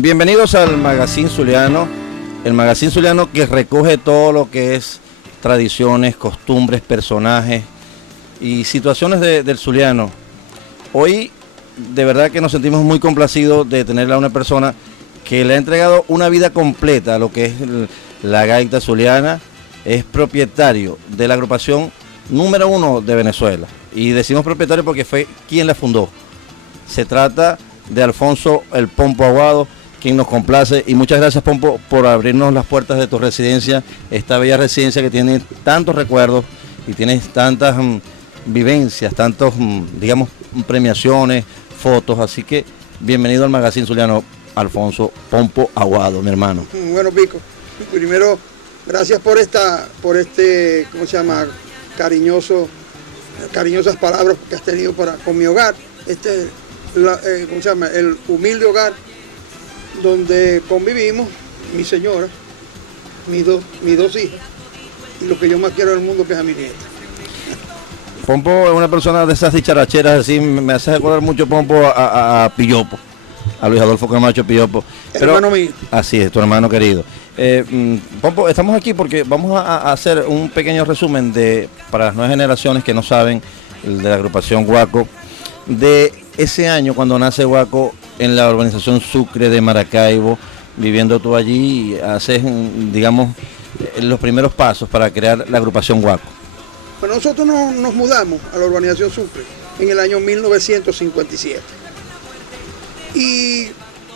Bienvenidos al Magazine Zuliano, el Magazine Zuliano que recoge todo lo que es tradiciones, costumbres, personajes y situaciones del zuliano. Hoy de verdad que nos sentimos muy complacidos de tenerla a una persona que le ha entregado una vida completa a lo que es la gaita zuliana. Es propietario de la agrupación número 1 de Venezuela, y decimos propietario porque fue quien la fundó. Se trata de Alfonso el Pompo Aguado, quien nos complace, y muchas gracias, Pompo, por abrirnos las puertas de tu residencia, esta bella residencia que tiene tantos recuerdos y tiene tantas vivencias, tantos, digamos, premiaciones, fotos. Así que bienvenido al Magazine Zuliano, Alfonso Pompo Aguado, mi hermano. Bueno, Pico, primero gracias por ¿cómo se llama? Cariñosas palabras que has tenido con mi hogar. ¿Cómo se llama? El humilde hogar donde convivimos, mi señora, mis dos hijas, y lo que yo más quiero del mundo, que es a mi nieta. Pompo es una persona de esas dicharacheras, así me hace recordar mucho, Pompo, a Pillopo, a Luis Adolfo Camacho Pillopo. Hermano mío. Así es, tu hermano querido. Pompo, estamos aquí porque vamos a hacer un pequeño resumen para las nuevas generaciones que no saben, de la agrupación Guaco, de ese año cuando nace Guaco en la urbanización Sucre de Maracaibo, viviendo tú allí, y haces, digamos, los primeros pasos para crear la agrupación Guaco. Bueno, nosotros nos mudamos a la urbanización Sucre en el año 1957. Y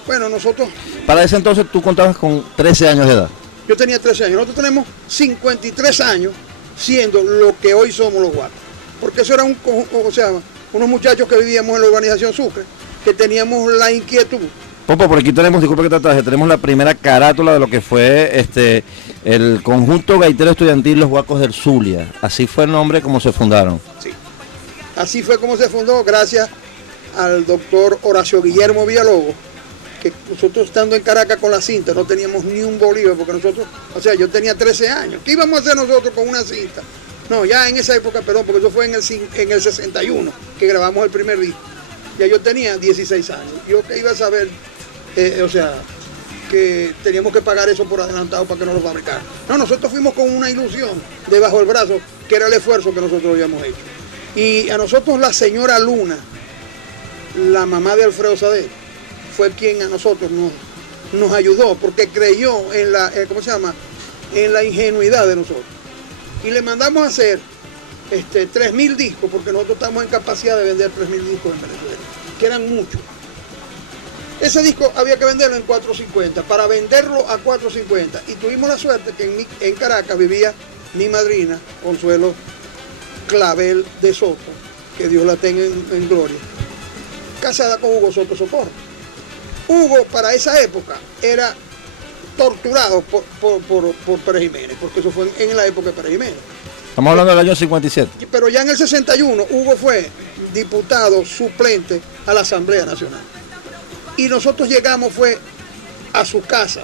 bueno, nosotros... Para ese entonces tú contabas con 13 años de edad. Yo tenía 13 años. Nosotros tenemos 53 años siendo lo que hoy somos los Guacos. Porque eso era unos muchachos que vivíamos en la urbanización Sucre, que teníamos la inquietud. Pompo, por aquí tenemos, disculpe que te atraje, tenemos la primera carátula de lo que fue el conjunto gaitero estudiantil Los Guacos del Zulia. Así fue el nombre como se fundaron. Sí, así fue como se fundó, gracias al doctor Horacio Guillermo Villalobos, que nosotros estando en Caracas con la cinta no teníamos ni un bolívar, porque nosotros, yo tenía 13 años. ¿Qué íbamos a hacer nosotros con una cinta? No, ya en esa época, perdón, porque eso fue en el 61 que grabamos el primer disco. Ya yo tenía 16 años. Yo que iba a saber, que teníamos que pagar eso por adelantado para que nos lo fabricaran. No, nosotros fuimos con una ilusión debajo del brazo, que era el esfuerzo que nosotros habíamos hecho. Y a nosotros la señora Luna, la mamá de Alfredo Sader, fue quien a nosotros nos ayudó, porque creyó en en la ingenuidad de nosotros. Y le mandamos a hacer 3.000 discos, porque nosotros estamos en capacidad de vender 3.000 discos en Venezuela, que eran muchos. Ese disco había que venderlo en 4.50, para venderlo a 4.50. Y tuvimos la suerte que en Caracas vivía mi madrina, Consuelo Clavel de Soto, que Dios la tenga en gloria, casada con Hugo Soto Socorro. Hugo, para esa época, era torturado por Pérez Jiménez, porque eso fue en la época de Pérez Jiménez. Estamos hablando del año 57. Pero ya en el 61, Hugo fue diputado suplente a la Asamblea Nacional. Y nosotros llegamos, fue a su casa,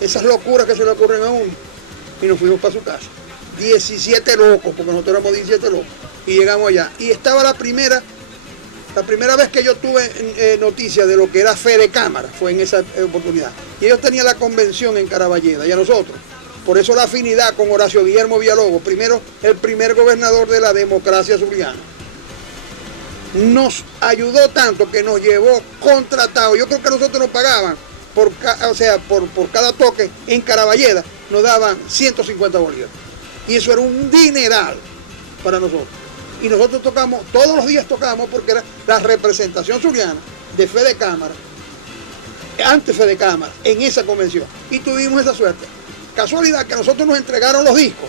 esas locuras que se le ocurren a uno, y nos fuimos para su casa. 17 locos, porque nosotros éramos 17 locos, y llegamos allá. Y estaba la primera vez que yo tuve noticia de lo que era fe de cámara, fue en esa oportunidad. Y ellos tenían la convención en Caraballeda, y a nosotros, por eso la afinidad con Horacio Guillermo Villalobos, el primer gobernador de la democracia zuliana, nos ayudó tanto que nos llevó contratado. Yo creo que nosotros nos pagaban por cada toque en Caraballeda, nos daban 150 bolívares. Y eso era un dineral para nosotros. Y nosotros tocamos, todos los días tocábamos, porque era la representación zuliana de fe de cámara, ante fe de cámara, en esa convención. Y tuvimos esa suerte. Casualidad que a nosotros nos entregaron los discos.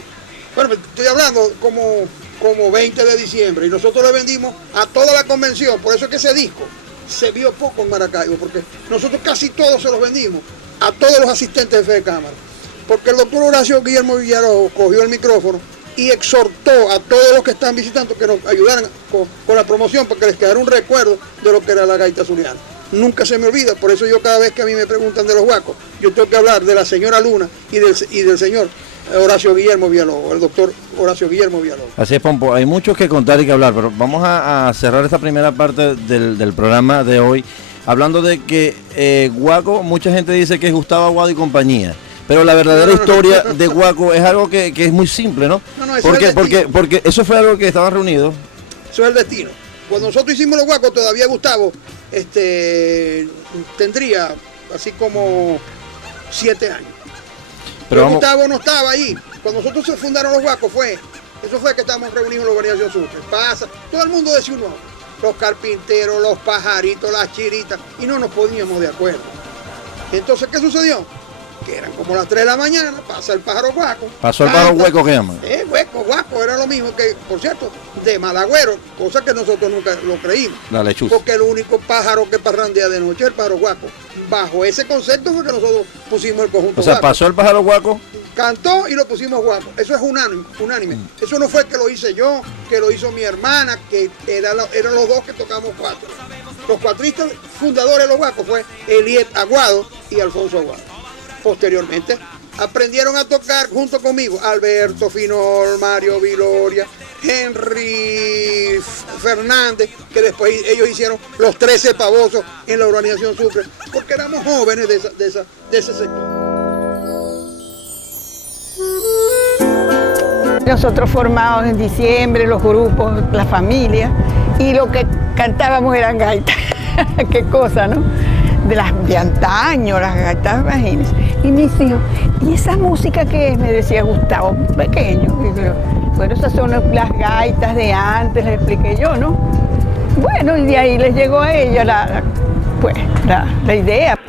Bueno, estoy hablando como 20 de diciembre, y nosotros le vendimos a toda la convención. Por eso es que ese disco se vio poco en Maracaibo, porque nosotros casi todos se los vendimos a todos los asistentes de fe de cámara. Porque el doctor Horacio Guillermo Villalobos cogió el micrófono y exhortó a todos los que están visitando que nos ayudaran con la promoción, para que les quedara un recuerdo de lo que era la gaita zuliana. Nunca se me olvida, por eso yo cada vez que a mí me preguntan de los Guacos, yo tengo que hablar de la señora Luna y del señor Horacio Guillermo Villalobos, el doctor Horacio Guillermo Villalobos. Así es, Pompo, hay mucho que contar y que hablar, pero vamos a cerrar esta primera parte del programa de hoy hablando de que Guaco, mucha gente dice que es Gustavo Aguado y compañía. Pero la verdadera historia de Guaco es algo que es muy simple, ¿no? Eso porque eso fue algo que estaban reunidos. Eso es el destino. Cuando nosotros hicimos los Guacos, todavía Gustavo tendría así como 7 años. Pero Gustavo no estaba ahí. Cuando nosotros se fundaron los Guacos eso fue que estábamos reunidos en la organización Sucre. Todo el mundo decía un nombre. Los carpinteros, los pajaritos, las chiritas, y no nos poníamos de acuerdo. Entonces, ¿qué sucedió? Que eran como las 3 de la mañana, pasa el pájaro guaco. Pasó el pájaro hueco, ¿qué llaman? Hueco, guaco, era lo mismo que, por cierto, de malagüero, cosa que nosotros nunca lo creímos. La lechuza. Porque el único pájaro que parrandea de noche es el pájaro guaco. Bajo ese concepto fue que nosotros pusimos el conjunto. O sea, guaco. pasó el pájaro guaco. Cantó y lo pusimos guaco. Eso es unánime. Eso no fue que lo hice yo, que lo hizo mi hermana, que eran los dos que tocamos cuatro. Los cuatristas fundadores de los guacos fue Eliet Aguado y Alfonso Aguado. Posteriormente aprendieron a tocar junto conmigo Alberto Finol, Mario Viloria, Henry Fernández, que después ellos hicieron los 13 pavosos en la organización Sucre, porque éramos jóvenes de ese sector. Nosotros formábamos en diciembre los grupos, la familia, y lo que cantábamos eran gaitas. Qué cosa, ¿no? De antaño, las gaitas, imagínense. Y mis hijos, ¿y esa música qué es? Me decía Gustavo, pequeño. Y yo, bueno, esas son las gaitas de antes, les expliqué yo, ¿no? Bueno, y de ahí les llegó a ella la idea.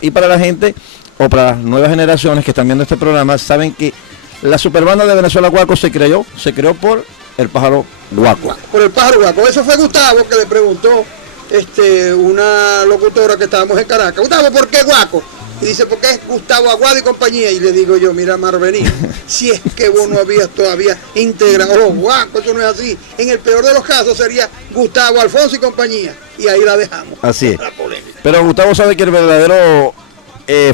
Y para la gente, o para las nuevas generaciones que están viendo este programa, saben que la superbanda de Venezuela Guaco se creó por el pájaro guaco. Por el pájaro guaco. Eso fue Gustavo que le preguntó una locutora que estábamos en Caracas. Gustavo, ¿por qué guaco? Y dice, porque es Gustavo Aguado y compañía. Y le digo yo, mira, Marvení, si es que vos no habías todavía integrado los guacos, eso no es así. En el peor de los casos sería Gustavo, Alfonso y compañía. Y ahí la dejamos. Así es. Pero Gustavo sabe que el verdadero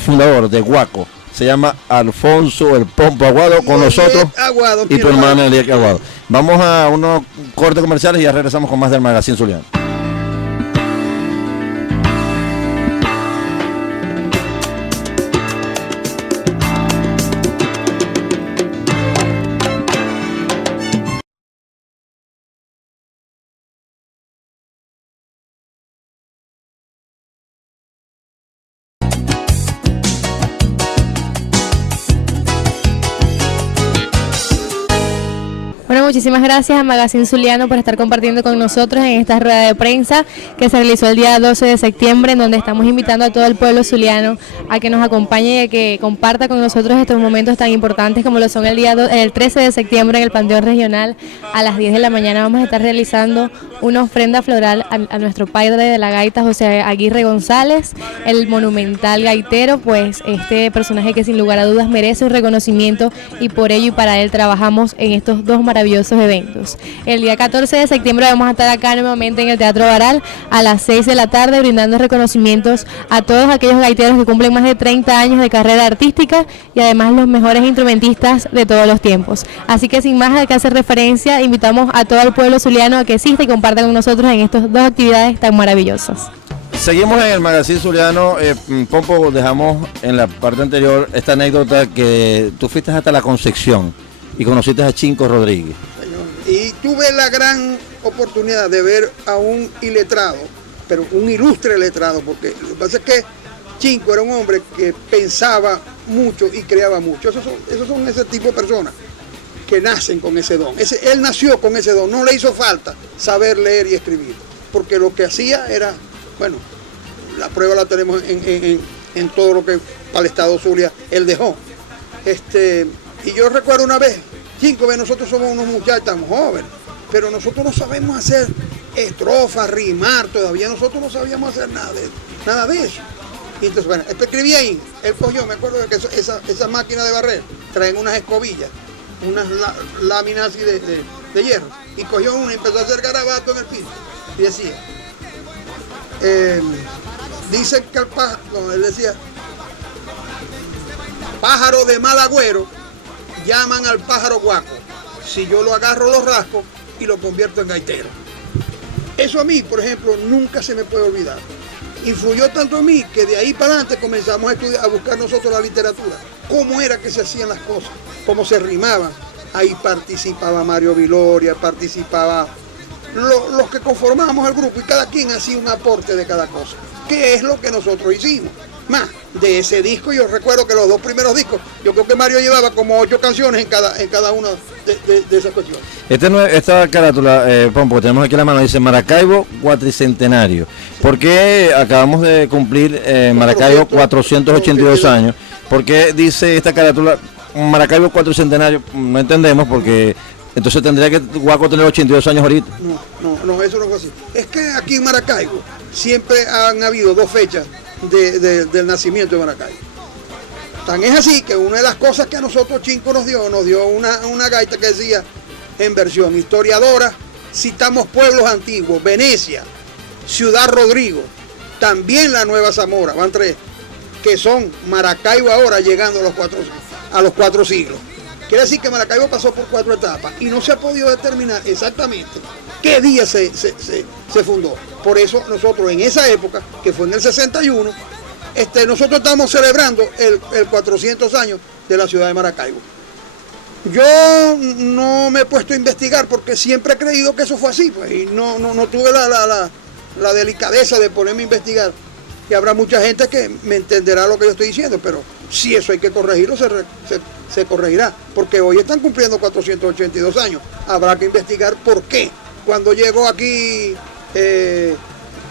fundador de Guaco se llama Alfonso el Pompo Aguado, con nosotros Aguado, y tu hermana Eliet Aguado. Vamos a unos cortes comerciales y ya regresamos con más del Magazine Zuliano. Bueno, muchísimas gracias a Magazine Zuliano por estar compartiendo con nosotros en esta rueda de prensa que se realizó el día 12 de septiembre, en donde estamos invitando a todo el pueblo zuliano a que nos acompañe y a que comparta con nosotros estos momentos tan importantes como lo son el 13 de septiembre en el Panteón Regional. A las 10 de la mañana vamos a estar realizando una ofrenda floral a nuestro padre de la gaita, José Aguirre González, el monumental gaitero, pues este personaje que sin lugar a dudas merece un reconocimiento, y por ello y para él trabajamos en estos dos maravillosos eventos. El día 14 de septiembre vamos a estar acá nuevamente en el Teatro Baral a las 6 de la tarde brindando reconocimientos a todos aquellos gaiteros que cumplen más de 30 años de carrera artística y además los mejores instrumentistas de todos los tiempos. Así que sin más de que hacer referencia, invitamos a todo el pueblo zuliano a que asista y comparta con nosotros en estas dos actividades tan maravillosas. Seguimos en el Magazine Zuliano. Pompo, dejamos en la parte anterior esta anécdota que tú fuiste hasta la Concepción y conociste a Chinco Rodríguez. Y tuve la gran oportunidad de ver a un iletrado, pero un ilustre letrado, porque lo que pasa es que Chinco era un hombre que pensaba mucho y creaba mucho. Esos son ese tipo de personas que nacen con ese don. Él nació con ese don, no le hizo falta saber leer y escribir, porque lo que hacía era, bueno, la prueba la tenemos en todo lo que para el Estado Zulia él dejó. Y yo recuerdo una vez, Chinco, nosotros somos unos muchachos tan jóvenes, pero nosotros no sabemos hacer estrofas, rimar, todavía nosotros no sabíamos hacer nada de eso. Y entonces, bueno, escribí ahí, él cogió, me acuerdo de que esa máquina de barrer traen unas escobillas, unas láminas así de hierro, y cogió una y empezó a hacer garabato en el piso, y decía, dicen que el pájaro, no, él decía, pájaro de mal agüero, llaman al pájaro guaco, si yo lo agarro lo rasco y lo convierto en gaitero. Eso a mí, por ejemplo, nunca se me puede olvidar. Influyó tanto en mí que de ahí para adelante comenzamos a estudiar, a buscar nosotros la literatura. Cómo era que se hacían las cosas, cómo se rimaban. Ahí participaba Mario Viloria, participaba los que conformábamos el grupo y cada quien hacía un aporte de cada cosa, que es lo que nosotros hicimos. Más, de ese disco yo recuerdo que los 2 primeros discos, yo creo que Mario llevaba como 8 canciones en cada una de esas cuestiones. Esta carátula, Pompo, que tenemos aquí en la mano, dice Maracaibo cuatricentenario. ¿Por qué acabamos de cumplir Maracaibo 482 años? ¿Por qué dice esta carátula Maracaibo cuatricentenario? No entendemos, porque entonces tendría que Guaco tener 82 años ahorita. No, eso no fue así. Es que aquí en Maracaibo siempre han habido 2 fechas del nacimiento de Maracaibo. Tan es así que una de las cosas que a nosotros Chinco nos dio una gaita que decía, en versión historiadora, citamos pueblos antiguos, Venecia, Ciudad Rodrigo, también la Nueva Zamora, van 3, que son Maracaibo ahora llegando a los 4 siglos. Quiere decir que Maracaibo pasó por 4 etapas y no se ha podido determinar exactamente qué día se fundó. Por eso nosotros en esa época, que fue en el 61, nosotros estamos celebrando el 400 años de la ciudad de Maracaibo. Yo no me he puesto a investigar porque siempre he creído que eso fue así, pues, y no tuve la delicadeza de ponerme a investigar. Y habrá mucha gente que me entenderá lo que yo estoy diciendo, pero si eso hay que corregirlo, se corregirá, porque hoy están cumpliendo 482 años. Habrá que investigar por qué. Cuando llegó aquí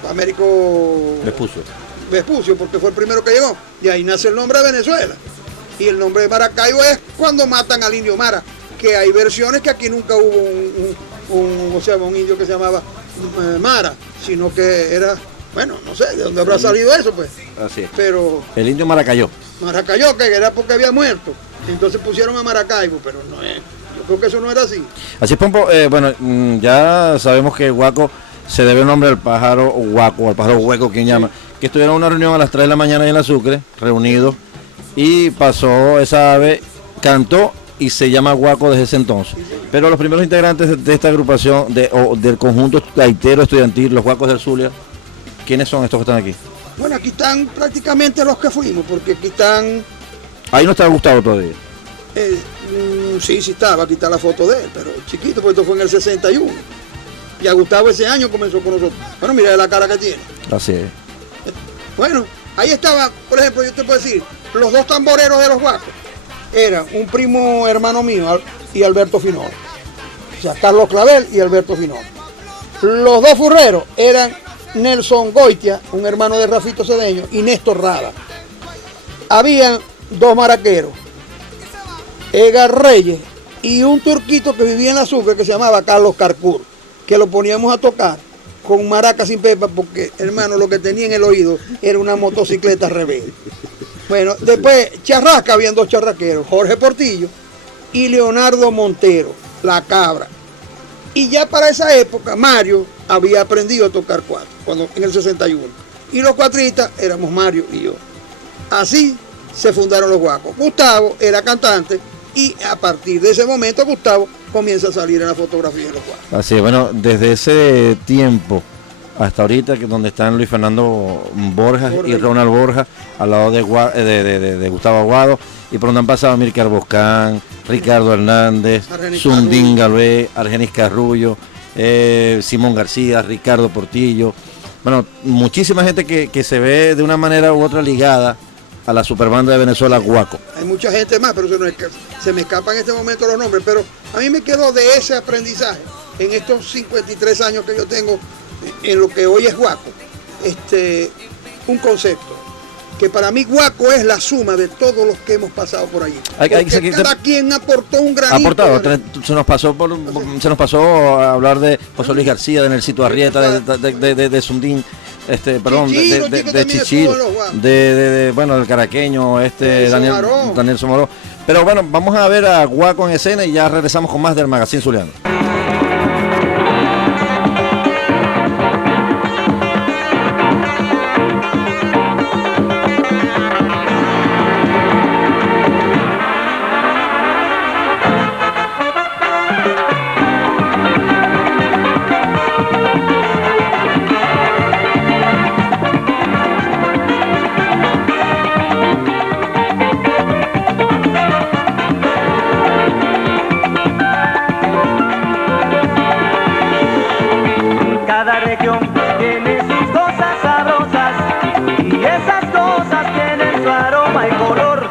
Américo Vespucio, porque fue el primero que llegó, y ahí nace el nombre de Venezuela. Y el nombre de Maracaibo es cuando matan al indio Mara, que hay versiones que aquí nunca hubo un indio que se llamaba Mara, sino que era, bueno, no sé de dónde habrá salido eso, pues. Así es. Pero el indio Maracayó, que era porque había muerto, entonces pusieron a Maracaibo, pero no es, yo creo que eso no era así. Así es, Pompo. Bueno, ya sabemos que Guaco se debe el nombre al pájaro Guaco, al pájaro hueco, quien llama, que estuvieron en una reunión a las 3 de la mañana en la Sucre, reunidos, y pasó esa ave, cantó y se llama Guaco desde ese entonces. Pero los primeros integrantes de esta agrupación, del conjunto gaitero estudiantil, los Guacos del Zulia, ¿quiénes son estos que están aquí? Bueno, aquí están prácticamente los que fuimos, porque aquí están... Ahí no está Gustavo todavía. Sí estaba, aquí está la foto de él, pero chiquito, porque esto fue en el 61. Y a Gustavo ese año comenzó con nosotros. Bueno, mira la cara que tiene. Así es. Bueno, ahí estaba, por ejemplo, yo te puedo decir, los 2 tamboreros de los Guacos eran un primo hermano mío y Alberto Finol. O sea, Carlos Clavel y Alberto Finol. Los 2 furreros eran Nelson Goitia, un hermano de Rafito Cedeño, y Néstor Rada. Habían 2 maraqueros, Edgar Reyes y un turquito que vivía en la Sucre que se llamaba Carlos Carcur, que lo poníamos a tocar con maraca sin pepa porque, hermano, lo que tenía en el oído era una motocicleta rebelde. Bueno, después charrasca, habían 2 charraqueros, Jorge Portillo y Leonardo Montero, la cabra. Y ya para esa época Mario había aprendido a tocar 4, en el 61. Y los cuatristas éramos Mario y yo. Así se fundaron los Guacos. Gustavo era cantante y a partir de ese momento Gustavo comienza a salir en la fotografía de los Guacos. Así es, bueno, desde ese tiempo hasta ahorita, que donde están Luis Fernando Borja y Ronald Borja, al lado de Gustavo Aguado, y por donde han pasado Mircar Boscán, Ricardo Hernández, Sundín Galvé, Argenis Carrullo, Simón García, Ricardo Portillo. Bueno, muchísima gente que se ve de una manera u otra ligada a la superbanda de Venezuela, Guaco. Hay mucha gente más, pero se me escapan en este momento los nombres, pero a mí me quedó de ese aprendizaje en estos 53 años que yo tengo en lo que hoy es Guaco, un concepto que para mí Guaco es la suma de todos los que hemos pasado por allí. Cada quien aportó un granito. Se nos pasó a hablar de José Luis García, de Nelsito Arrieta, de Sundín, de Chichiro, bueno, del caraqueño, Daniel Somoró. Pero bueno, vamos a ver a Guaco en escena y ya regresamos con más del Magazine Zuliano. cada región tiene sus cosas sabrosas y esas cosas tienen su aroma y color.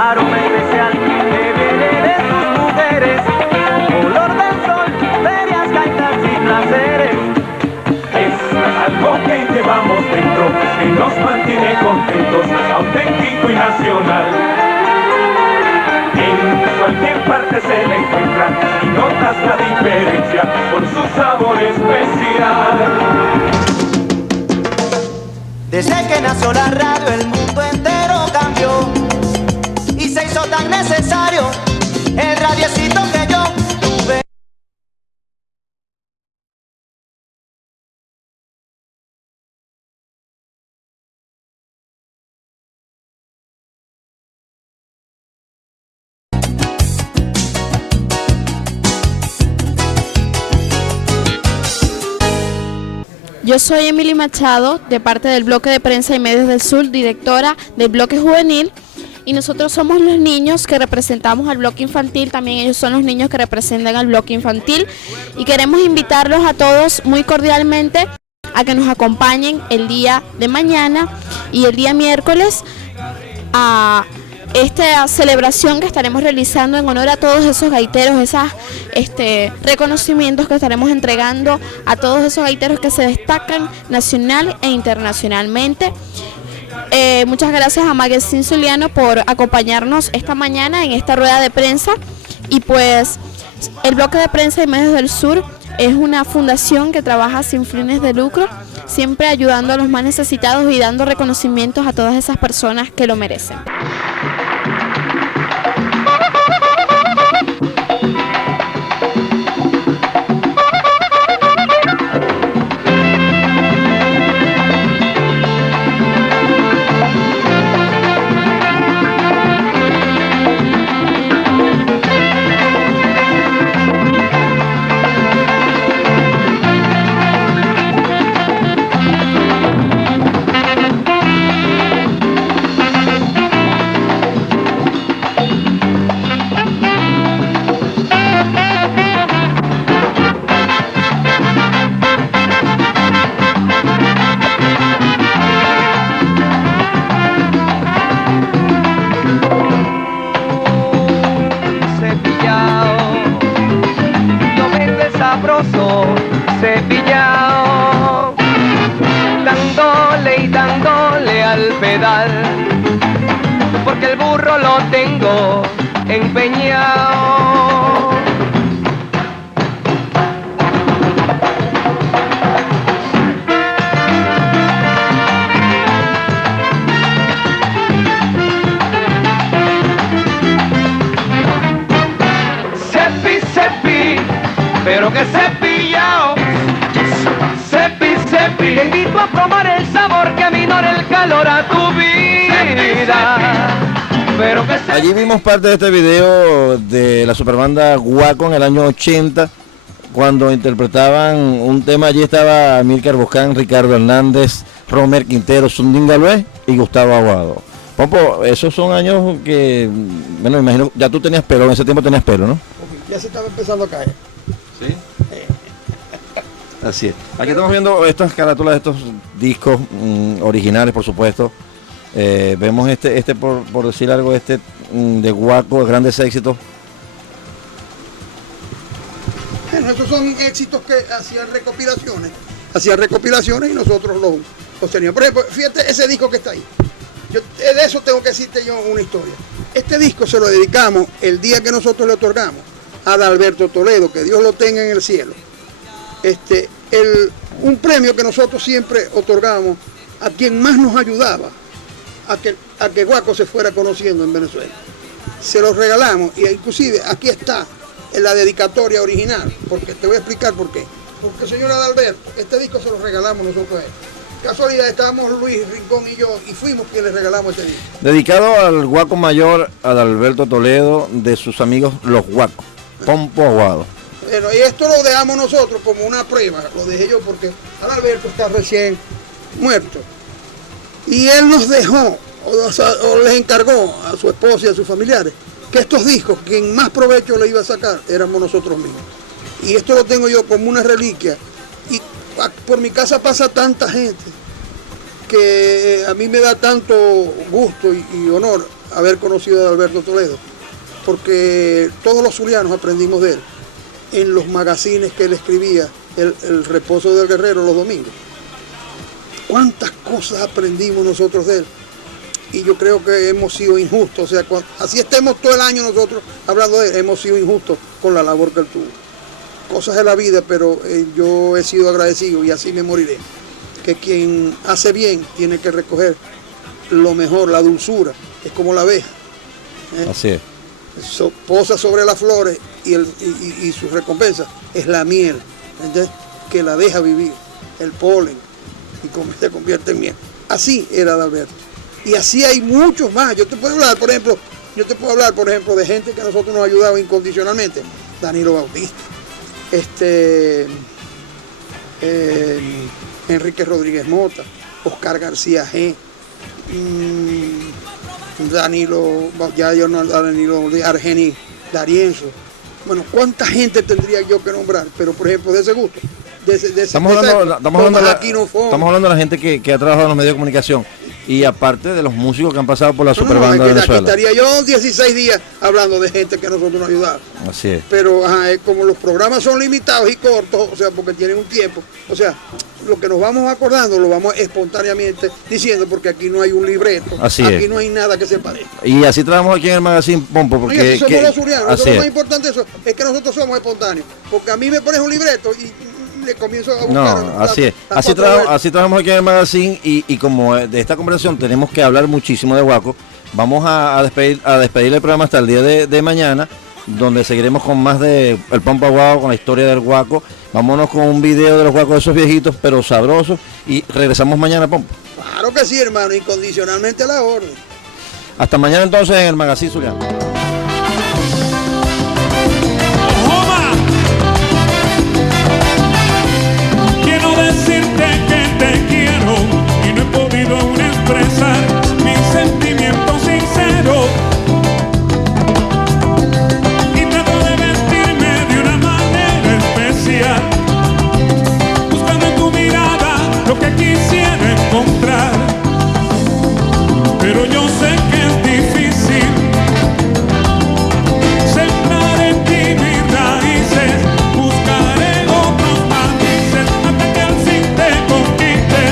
Aroma especial que viene de sus mujeres, color del sol, ferias, gaitas y placeres. Es algo que llevamos dentro, que nos mantiene contentos, auténtico y nacional. En cualquier parte se le encuentra y notas la diferencia por su sabor especial. Desde que nació la radio el mundo entero cambió y se hizo tan necesario el radiecito que yo tuve. Yo soy Emily Machado, de parte del Bloque de Prensa y Medios del Sur, directora del Bloque Juvenil, y nosotros somos los niños que representamos al bloque infantil, también ellos son los niños que representan al bloque infantil, y queremos invitarlos a todos muy cordialmente a que nos acompañen el día de mañana y el día miércoles a esta celebración que estaremos realizando en honor a todos esos gaiteros, esos reconocimientos que estaremos entregando a todos esos gaiteros que se destacan nacional e internacionalmente. Muchas gracias a Magazine Zuliano por acompañarnos esta mañana en esta rueda de prensa, y pues el Bloque de Prensa y Medios del Sur es una fundación que trabaja sin fines de lucro, siempre ayudando a los más necesitados y dando reconocimientos a todas esas personas que lo merecen. Cepillao, dándole y dándole al pedal, porque el burro lo tengo empeñado. Cepi, cepi, pero que cepillao. Te invito a probar el sabor que aminora el calor a tu vida. Pero que allí vimos parte de este video de la superbanda Guaco en el año 80, cuando interpretaban un tema. Allí estaba Amílcar Boscán, Ricardo Hernández, Romer Quintero, Sundín Galvez y Gustavo Aguado. Pompo, esos son años que, bueno, imagino, ya tú tenías pelo, en ese tiempo tenías pelo, ¿no? Ya se estaba empezando a caer. Sí. Así es. Aquí estamos viendo estas carátulas de estos discos originales, por supuesto. Vemos por decir algo, de Guaco, de grandes éxitos. Bueno, estos son éxitos que hacían recopilaciones y nosotros los teníamos. Por ejemplo, fíjate ese disco que está ahí. De eso tengo que decirte yo una historia. Este disco se lo dedicamos el día que nosotros le otorgamos a Adalberto Toledo, que Dios lo tenga en el cielo. Un premio que nosotros siempre otorgamos a quien más nos ayudaba a que Guaco se fuera conociendo en Venezuela. Se los regalamos, y inclusive aquí está en la dedicatoria original, porque te voy a explicar por qué. Porque, señor Adalberto, este disco se lo regalamos nosotros a él. Casualidad, estábamos Luis Rincón y yo, y fuimos quienes le regalamos este disco. Dedicado al Guaco mayor, Adalberto Toledo, de sus amigos los Guacos, Pompo Aguado. Bueno, y esto lo dejamos nosotros como una prueba, lo dejé yo porque Adalberto está recién muerto. Y él nos dejó, o les encargó a su esposa y a sus familiares, que estos discos, quien más provecho le iba a sacar, éramos nosotros mismos. Y esto lo tengo yo como una reliquia Y por mi casa pasa tanta gente que a mí me da tanto gusto y honor haber conocido a Alberto Toledo, porque todos los zulianos aprendimos de él en los magazines que él escribía, el Reposo del Guerrero los domingos. ¿Cuántas cosas aprendimos nosotros de él? Y yo creo que hemos sido injustos, o sea, así estemos todo el año nosotros hablando de él, hemos sido injustos con la labor que él tuvo. Cosas de la vida, pero yo he sido agradecido y así me moriré. Que quien hace bien tiene que recoger lo mejor, la dulzura, es como la abeja. Así es. Posa sobre las flores y su recompensa es la miel, ¿entiendes? Que la deja vivir, el polen, y se convierte en miel. Así era Adalberto. Y así hay muchos más. Yo te puedo hablar, por ejemplo, de gente que a nosotros nos ha ayudado incondicionalmente. Danilo Bautista, Enrique Rodríguez Mota, Oscar García G, Danilo Argeni Darienzo. Bueno, ¿cuánta gente tendría yo que nombrar? Pero por ejemplo, de ese gusto. Estamos hablando de la gente que ha trabajado en los medios de comunicación. Y aparte de los músicos que han pasado por la Superbanda de Venezuela. Estaría yo 16 días hablando de gente que nosotros nos ayudaron. Así es. Pero como los programas son limitados y cortos, o sea, porque tienen un tiempo, o sea, lo que nos vamos acordando lo vamos espontáneamente diciendo, porque aquí no hay un libreto, aquí no hay nada que se parezca. Y así trabajamos aquí en el Magazine Pompo, porque así somos los zulianos, lo más importante es que nosotros somos espontáneos, porque a mí me pones un libreto y le comienzo a buscar. No, así es. Así trabajamos aquí en el Magazine y como de esta conversación tenemos que hablar muchísimo de Guaco, vamos a despedir el programa hasta el día de mañana, donde seguiremos con más de el Pompa Guaco, con la historia del Guaco. Vámonos con un video de los guacos, esos viejitos, pero sabrosos, y regresamos mañana, Pompa. Claro que sí, hermano, incondicionalmente a la orden. Hasta mañana entonces en el Magazine Zuliano. Decirte que te quiero y no he podido aún expresar mis sentimientos sinceros, y trato de vestirme de una manera especial, buscando en tu mirada lo que quisiera encontrar, pero yo sé que es difícil sembrar en ti mis raíces, buscar en otros matices hasta que al fin te conquiste.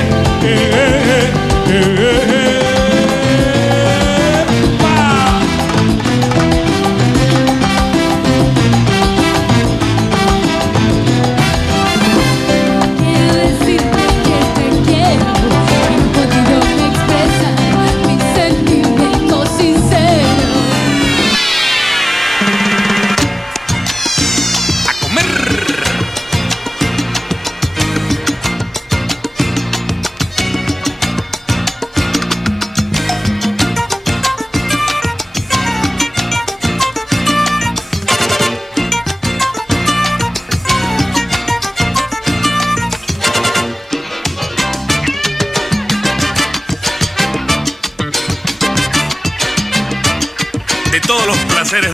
Quiero decirte que te quiero y no he podido expresar mis sentimientos sinceros. ¡A comer! De todos los placeres